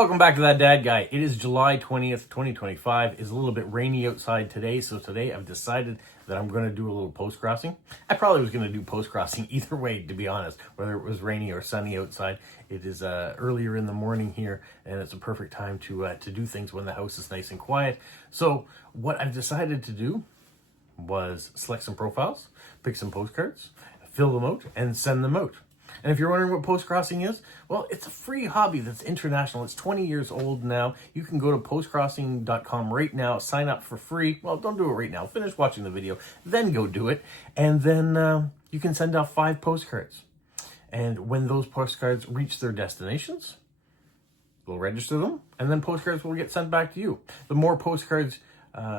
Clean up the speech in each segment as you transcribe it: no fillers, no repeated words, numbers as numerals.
Welcome back to That Dad Guy. It is July 20th, 2025. It's a little bit rainy outside today, so today I've decided that I'm going to do a little post-crossing. I probably was going to do post-crossing either way, to be honest, whether it was rainy or sunny outside. It is earlier in the morning here, and it's a perfect time to do things when the house is nice and quiet. So what I've decided to do was select some profiles, pick some postcards, fill them out, and send them out. And if you're wondering what postcrossing is, well, it's a free hobby that's international. It's 20 years old now. You can go to postcrossing.com right now, sign up for free. Well, don't do it right now. Finish watching the video, then go do it. And then you can send out 5 postcards. And when those postcards reach their destinations, we'll register them, and then postcards will get sent back to you. The more postcards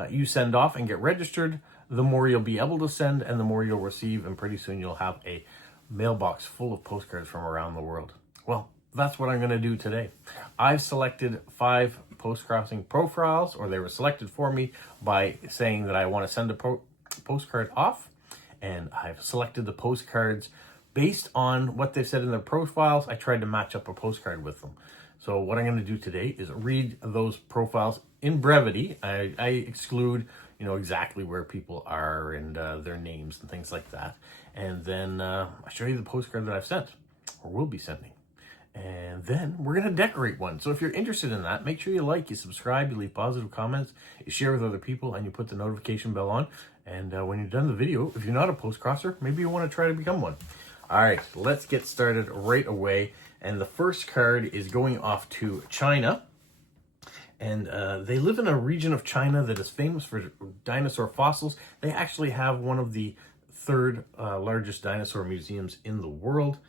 you send off and get registered, the more you'll be able to send and the more you'll receive, and pretty soon you'll have a mailbox full of postcards from around the world. Well, that's what I'm going to do today. I've selected 5 postcrossing profiles, or they were selected for me by saying that I want to send a postcard off, and I've selected the postcards based on what they've said in their profiles. I tried to match up a postcard with them. So what I'm going to do today is read those profiles in brevity. I exclude, exactly where people are and their names and things like that. And then I'll show you the postcard that I've sent, or will be sending. And then we're going to decorate one. So if you're interested in that, make sure you like, you subscribe, you leave positive comments, you share with other people, and you put the notification bell on. And when you're done the video, if you're not a postcrosser, maybe you want to try to become one. All right, let's get started right away. And the first card is going off to China. And they live in a region of China that is famous for dinosaur fossils. They actually have one of the 3rd largest dinosaur museums in the world.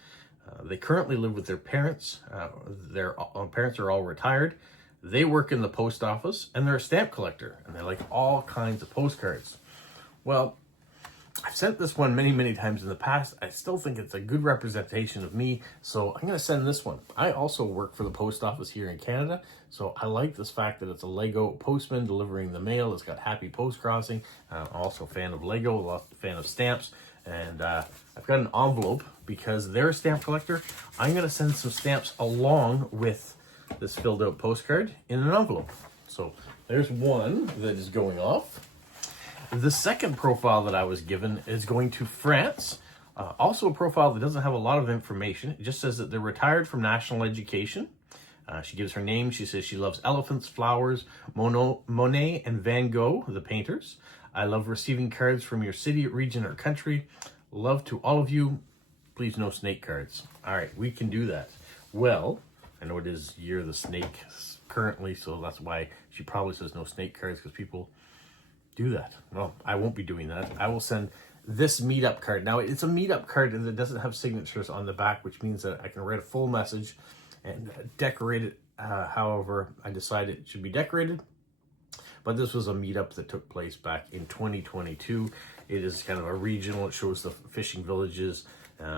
They currently live with their parents. Their parents are all retired. They work in the post office, and they're a stamp collector, and they like all kinds of postcards. Well, I've sent this one many, many times in the past. I still think it's a good representation of me, so I'm going to send this one. I also work for the post office here in Canada, so I like this fact that it's a Lego postman delivering the mail. It's got happy post-crossing. I'm also a fan of Lego, a fan of stamps, and I've got an envelope because they're a stamp collector. I'm going to send some stamps along with this filled out postcard in an envelope. So there's one that is going off. The second profile that I was given is going to France. Also a profile that doesn't have a lot of information. It just says that they're retired from national education. She gives her name. She says she loves elephants, flowers, Monet and Van Gogh, the painters. I love receiving cards from your city, region, or country. Love to all of you. Please no snake cards. All right, we can do that. Well, I know it is Year of the Snake currently, so that's why she probably says no snake cards, because people do that. Well, I won't be doing that. I will send this meetup card. Now, it's a meetup card and it doesn't have signatures on the back, which means that I can write a full message and decorate it however I decide it should be decorated. But this was a meetup that took place back in 2022. It is kind of a regional. It shows the fishing villages,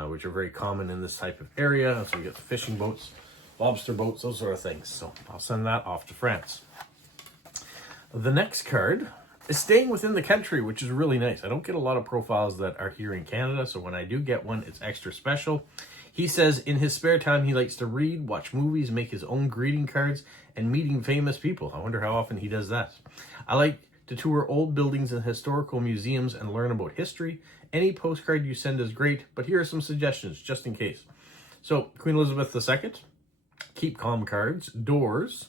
which are very common in this type of area. So we get the fishing boats, lobster boats, those sort of things. So I'll send that off to France. The next card is staying within the country, which is really nice. I don't get a lot of profiles that are here in Canada, so when I do get one, it's extra special. He says in his spare time, he likes to read, watch movies, make his own greeting cards, and meeting famous people. I wonder how often he does that. I like to tour old buildings and historical museums and learn about history. Any postcard you send is great, but here are some suggestions, just in case. So, Queen Elizabeth II, keep calm cards, doors.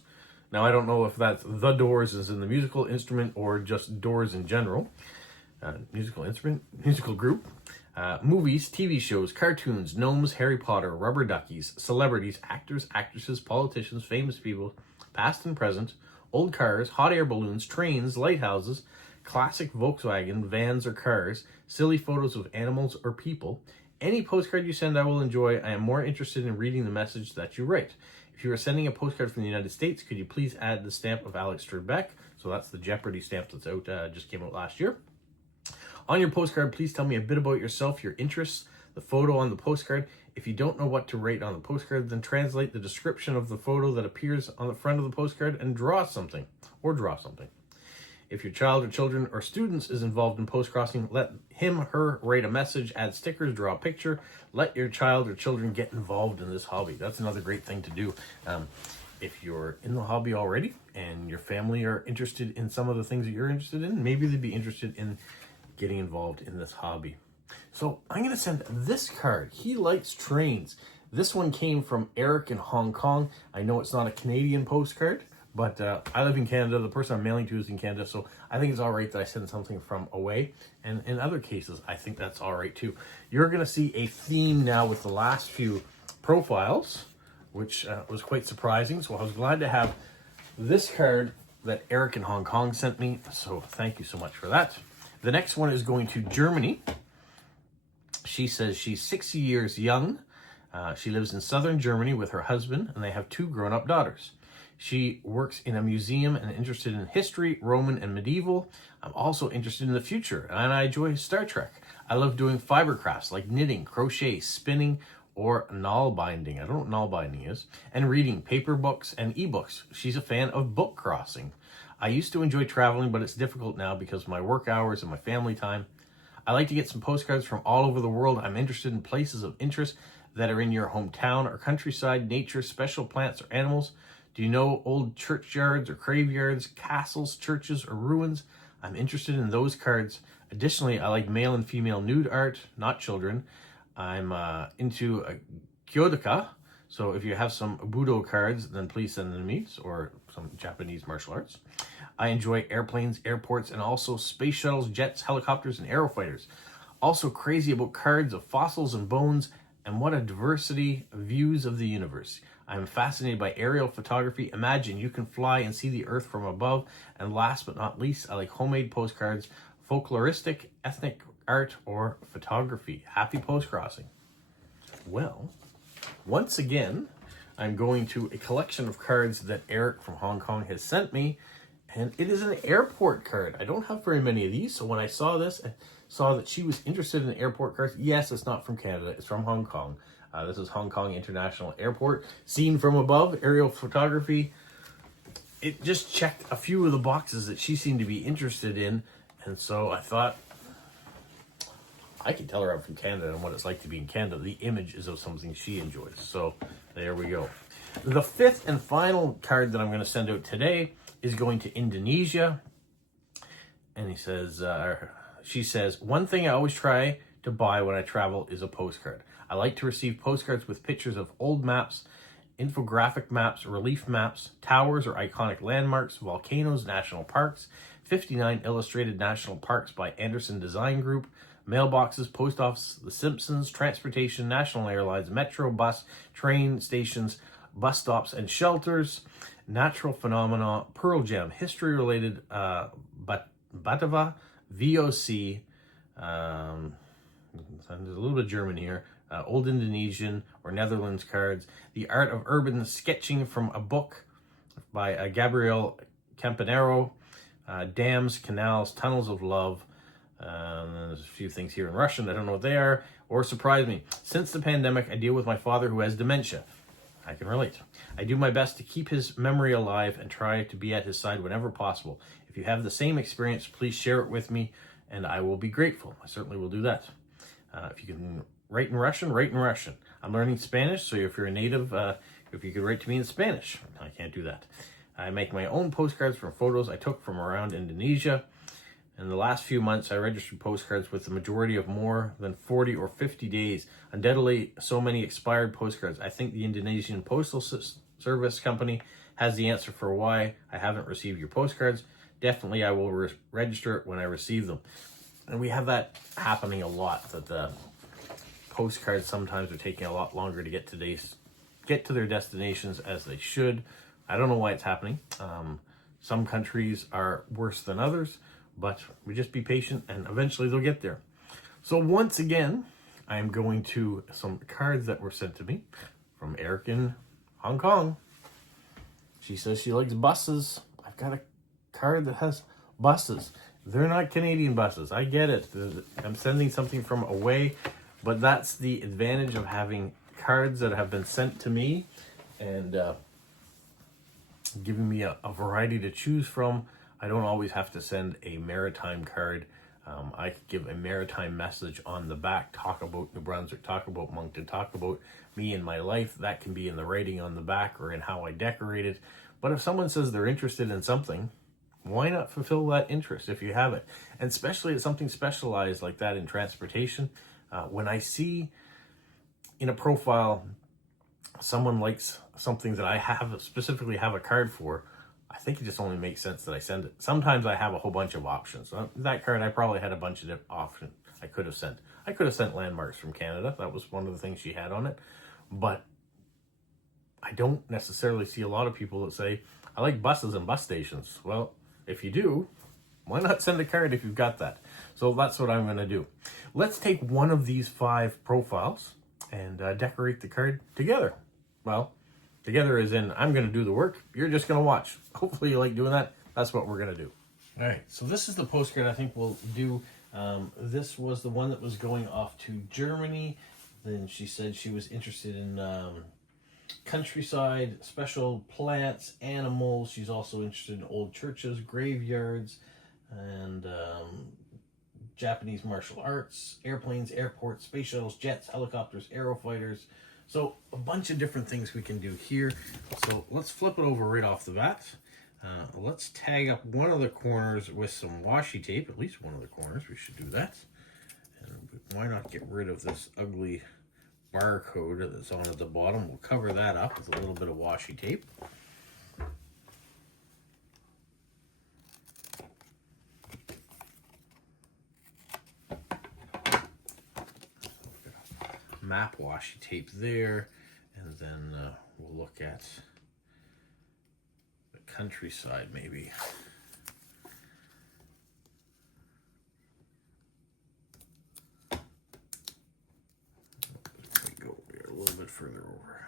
Now, I don't know if that's the Doors as in the musical instrument or just Doors in general. Musical instrument, musical group. Movies, TV shows, cartoons, gnomes, Harry Potter, rubber duckies, celebrities, actors, actresses, politicians, famous people, past and present, old cars, hot air balloons, trains, lighthouses, classic Volkswagen, vans or cars, silly photos of animals or people. Any postcard you send, I will enjoy. I am more interested in reading the message that you write. If you are sending a postcard from the United States, could you please add the stamp of Alex Trebek? So that's the Jeopardy stamp that's out, just came out last year. On your postcard, please tell me a bit about yourself, your interests, the photo on the postcard. If you don't know what to write on the postcard, then translate the description of the photo that appears on the front of the postcard and draw something. If your child or children or students is involved in postcrossing, let him, her write a message, add stickers, draw a picture. Let your child or children get involved in this hobby. That's another great thing to do. if you're in the hobby already and your family are interested in some of the things that you're interested in, maybe they'd be interested in getting involved in this hobby. So I'm going to send this card. He likes trains. This one came from Eric in Hong Kong. I know it's not a Canadian postcard, but I live in Canada. The person I'm mailing to is in Canada, so I think it's all right that I send something from away. And in other cases, I think that's all right too. You're going to see a theme now with the last few profiles, which was quite surprising. So I was glad to have this card that Eric in Hong Kong sent me. So thank you so much for that. The next one is going to Germany. She says she's 60 years young. She lives in southern Germany with her husband, and they have 2 grown-up daughters. She works in a museum and interested in history, Roman and medieval. I'm also interested in the future, and I enjoy Star Trek. I love doing fiber crafts like knitting, crochet, spinning, or nail binding. I don't know what nail binding is. And reading paper books and ebooks. She's a fan of book crossing. I used to enjoy traveling, but it's difficult now because of my work hours and my family time. I like to get some postcards from all over the world. I'm interested in places of interest that are in your hometown or countryside, nature, special plants or animals. Do you know old churchyards or graveyards, castles, churches, or ruins? I'm interested in those cards. Additionally, I like male and female nude art, not children. I'm into Kyodoka, so if you have some Budo cards, then please send them to me, or some Japanese martial arts. I enjoy airplanes, airports, and also space shuttles, jets, helicopters, and aerofighters. Also crazy about cards of fossils and bones, and what a diversity of views of the universe. I'm fascinated by aerial photography. Imagine you can fly and see the earth from above. And last but not least, I like homemade postcards, folkloristic, ethnic art, or photography. Happy postcrossing. Well, once again, I'm going to a collection of cards that Eric from Hong Kong has sent me, and it is an airport card. I don't have very many of these, so when I saw this, I saw that she was interested in airport cards. Yes, it's not from Canada, it's from Hong Kong. This is Hong Kong International Airport. Seen from above, aerial photography. It just checked a few of the boxes that she seemed to be interested in, and so I thought, I can tell her I'm from Canada and what it's like to be in Canada. The image is of something she enjoys. So there we go. The 5th and final card that I'm going to send out today is going to Indonesia. And he says, she says, one thing I always try to buy when I travel is a postcard. I like to receive postcards with pictures of old maps, infographic maps, relief maps, towers or iconic landmarks, volcanoes, national parks, 59 illustrated national parks by Anderson Design Group, mailboxes, post office, The Simpsons, transportation, national airlines, metro, bus, train stations, bus stops and shelters, natural phenomena, Pearl Jam, history-related Batava, VOC, there's a little bit of German here, old Indonesian or Netherlands cards, the art of urban sketching from a book by Gabriel Campanero, dams, canals, tunnels of love. There's a few things here in Russian. I don't know what they are, or surprise me. Since the pandemic, I deal with my father who has dementia. I can relate. I do my best to keep his memory alive and try to be at his side whenever possible. If you have the same experience, please share it with me, and I will be grateful. I certainly will do that. If you can write in Russian, write in Russian. I'm learning Spanish, so if you're a native, if you could write to me in Spanish. I can't do that. I make my own postcards from photos I took from around Indonesia. In the last few months, I registered postcards with the majority of more than 40 or 50 days. Undoubtedly, so many expired postcards. I think the Indonesian Postal Service Company has the answer for why I haven't received your postcards. Definitely, I will register it when I receive them. And we have that happening a lot, that the postcards sometimes are taking a lot longer to get to their destinations as they should. I don't know why it's happening. Some countries are worse than others, but we just be patient and eventually they'll get there. So once again, I am going to some cards that were sent to me from Eric in Hong Kong. She says she likes buses. I've got a card that has buses. They're not Canadian buses. I get it. I'm sending something from away, but that's the advantage of having cards that have been sent to me and giving me a variety to choose from. I don't always have to send a maritime card I could give a maritime message on the back, talk about New Brunswick, talk about Moncton, talk about me and my life. That can be in the writing on the back or in how I decorate it. But if someone says they're interested in something, why not fulfill that interest if you have it? And especially it's something specialized like that in transportation. When I see in a profile someone likes something that I have specifically have a card for, I think it just only makes sense that I send it. Sometimes I have a whole bunch of options. That card, I probably had a bunch of options I could have sent. I could have sent landmarks from Canada. That was one of the things she had on it. But I don't necessarily see a lot of people that say, I like buses and bus stations. Well, if you do, why not send a card if you've got that? So that's what I'm going to do. Let's take one of these 5 profiles and decorate the card together. Well, together as in I'm going to do the work. You're just going to watch. Hopefully you like doing that. That's what we're going to do. All right. So this is the postcard I think we'll do. This was the one that was going off to Germany. Then she said she was interested in countryside, special plants, animals. She's also interested in old churches, graveyards, and Japanese martial arts, airplanes, airports, space shuttles, jets, helicopters, aerofighters. So a bunch of different things we can do here. So let's flip it over right off the bat. Let's tag up one of the corners with some washi tape, at least one of the corners. We should do that. And why not get rid of this ugly barcode that's on at the bottom? We'll cover that up with a little bit of washi tape. Map washi tape there, and then we'll look at the countryside maybe. There we go, we're a little bit further over.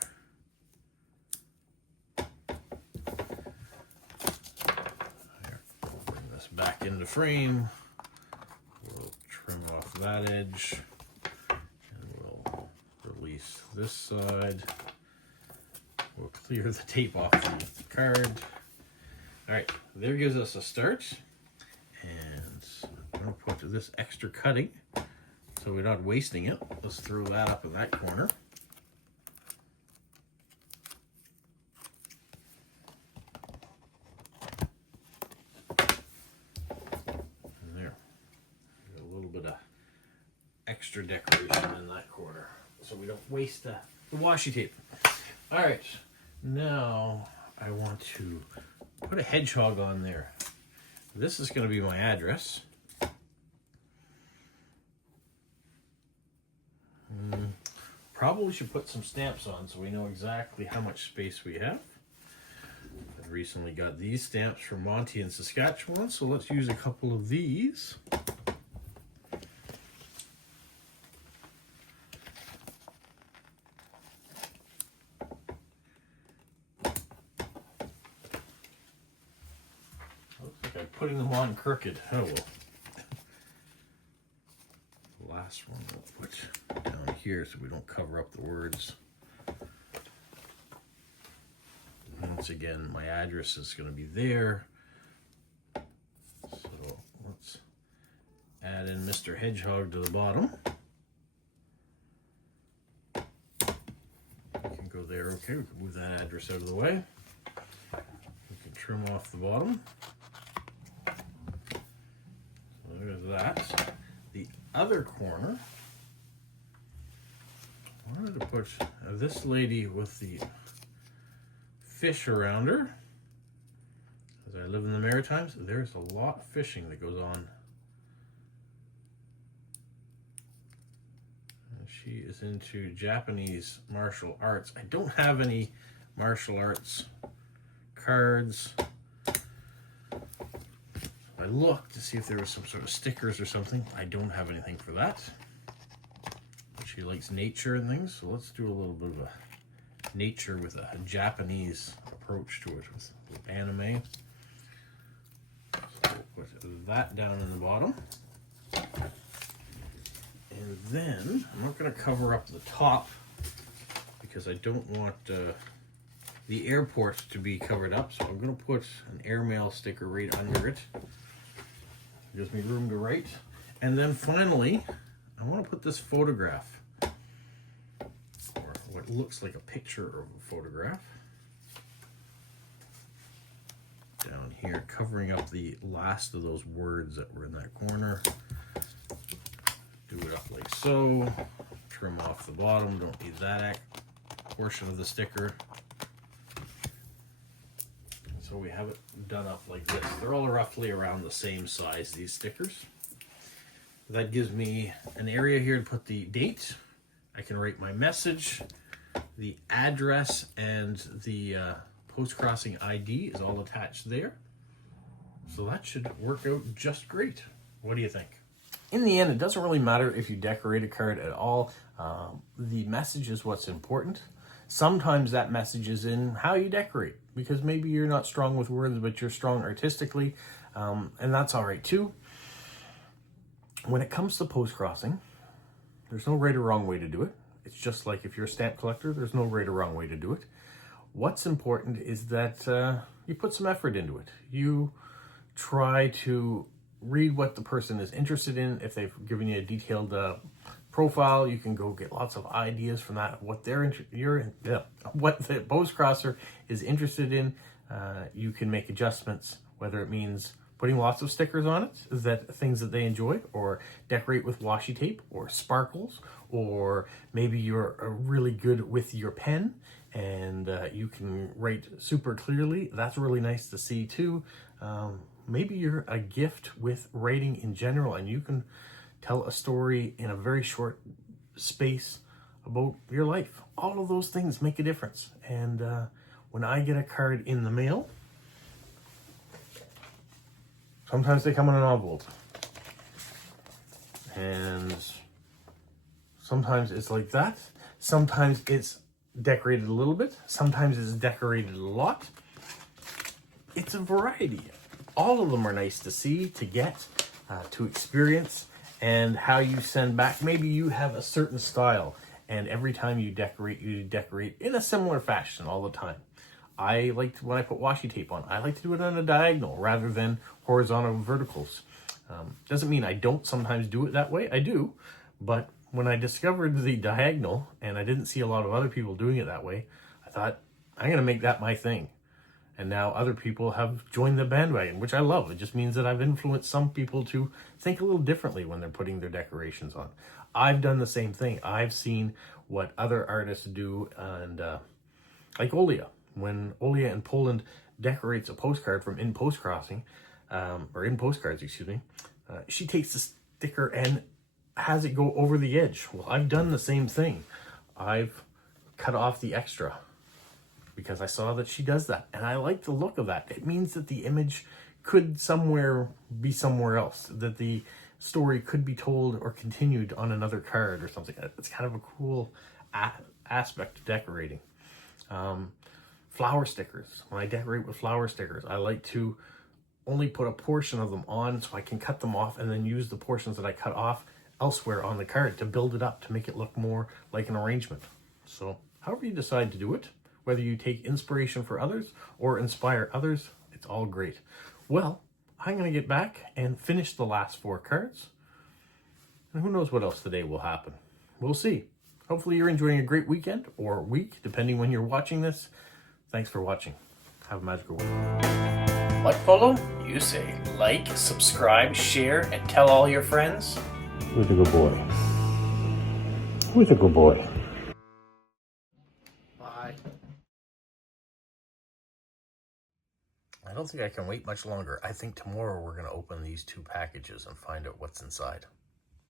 There. Bring this back into frame. We'll trim off that edge. This side. We'll clear the tape off the card. All right, there gives us a start. And I'm going to put this extra cutting so we're not wasting it. Let's throw that up in that corner. And there. Got a little bit of extra decoration in that corner, so we don't waste the washi tape. All right, now I want to put a hedgehog on there. This is going to be my address. Probably should put some stamps on so we know exactly how much space we have. I recently got these stamps from Monty in Saskatchewan, so let's use a couple of these. Putting them on crooked. Oh well. The last one we'll put down here so we don't cover up the words. Once again, my address is going to be there. So let's add in Mr. Hedgehog to the bottom. We can go there. Okay, we can move that address out of the way. We can trim off the bottom. There's that. The other corner, I wanted to put this lady with the fish around her. As I live in the Maritimes, there's a lot of fishing that goes on. And she is into Japanese martial arts. I don't have any martial arts cards. I looked to see if there was some sort of stickers or something. I don't have anything for that. She likes nature and things, so let's do a little bit of a nature with a Japanese approach to it with anime. So we'll put that down in the bottom. And then I'm not going to cover up the top because I don't want the airport to be covered up, so I'm going to put an airmail sticker right under it. Gives me room to write. And then finally, I want to put this photograph, or what looks like a picture of a photograph, down here, covering up the last of those words that were in that corner. Do it up like so. Trim off the bottom, don't need that portion of the sticker. So we have it done up like this. They're all roughly around the same size, these stickers. That gives me an area here to put the date. I can write my message, the address, and the Postcrossing ID is all attached there. So that should work out just great. What do you think? In the end, it doesn't really matter if you decorate a card at all. The message is what's important. Sometimes that message is in how you decorate, because maybe you're not strong with words, but you're strong artistically, and that's all right too. When it comes to postcrossing, there's no right or wrong way to do it. It's just like if you're a stamp collector, there's no right or wrong way to do it. What's important is that you put some effort into it. You try to read what the person is interested in. If they've given you a detailed profile, you can go get lots of ideas from that. What what the postcrosser is interested in, you can make adjustments, whether it means putting lots of stickers on it, is that things that they enjoy, or decorate with washi tape or sparkles, or maybe you're really good with your pen and you can write super clearly. That's really nice to see too. Maybe you're a gift with writing in general and you can tell a story in a very short space about your life. All of those things make a difference. And when I get a card in the mail, sometimes they come in an envelope. And sometimes it's like that. Sometimes it's decorated a little bit. Sometimes it's decorated a lot. It's a variety. All of them are nice to see, to get, to experience, and how you send back. Maybe you have a certain style, and every time you decorate in a similar fashion all the time. I like to, when I put washi tape on, I like to do it on a diagonal rather than horizontal verticals. Doesn't mean I don't sometimes do it that way. I do, but when I discovered the diagonal, and I didn't see a lot of other people doing it that way, I thought, I'm going to make that my thing. And now other people have joined the bandwagon, which I love. It just means that I've influenced some people to think a little differently when they're putting their decorations on. I've done the same thing. I've seen what other artists do, and like Olia. When Olia in Poland decorates a postcard from In Postcrossing, or In Postcards, excuse me, she takes the sticker and has it go over the edge. Well, I've done the same thing. I've cut off the extra, because I saw that she does that. And I like the look of that. It means that the image could be somewhere else, that the story could be told or continued on another card or something. It's kind of a cool aspect of decorating. Flower stickers. When I decorate with flower stickers, I like to only put a portion of them on so I can cut them off and then use the portions that I cut off elsewhere on the card to build it up, to make it look more like an arrangement. So however you decide to do it, whether you take inspiration for others or inspire others, it's all great. Well, I'm going to get back and finish the last 4 cards. And who knows what else today will happen. We'll see. Hopefully you're enjoying a great weekend or week, depending when you're watching this. Thanks for watching. Have a magical week. Like Polo? You say like, subscribe, share, and tell all your friends. Who's a good boy? Who's a good boy? I don't think I can wait much longer. I think tomorrow we're going to open these 2 packages and find out what's inside.